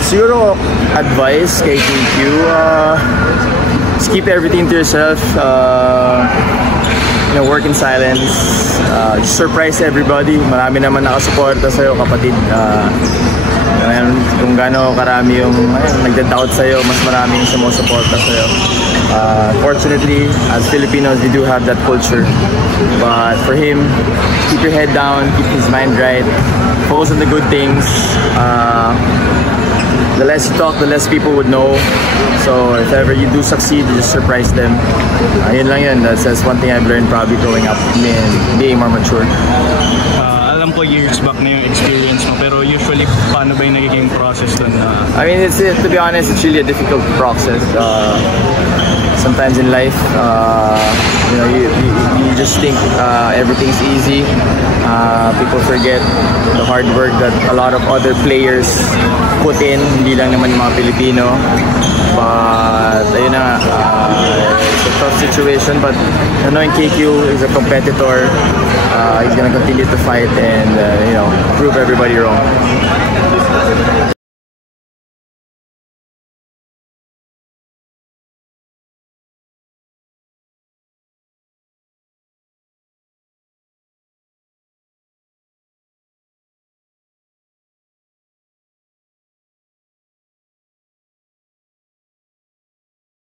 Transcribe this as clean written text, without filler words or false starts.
Siguro advice kay KQ, just keep everything to yourself. Work in silence. Just surprise everybody. Marami naman nakasuporta sa'yo, kapatid. Kung gaano karami yung nagda-doubt sa'yo, mas maraming sumusuporta sa'yo. Fortunately, as Filipinos, we do have that culture. But for him, keep your head down, keep his mind right, focus on the good things. The less you talk, the less people would know. So if ever you do succeed, you just surprise them. Yun lang yun. That's one thing I've learned probably growing up and being more mature. Alam ko years back na yung experience mo, pero usually paano ba yung nagiging process doon? I mean, to be honest, it's really a difficult process. Sometimes in life, you just think everything's easy. People forget the hard work that a lot of other players put in, hindi lang naman yung mga Pilipino. But ayun na, it's a tough situation, but knowing KQ is a competitor, he's gonna continue to fight and prove everybody wrong.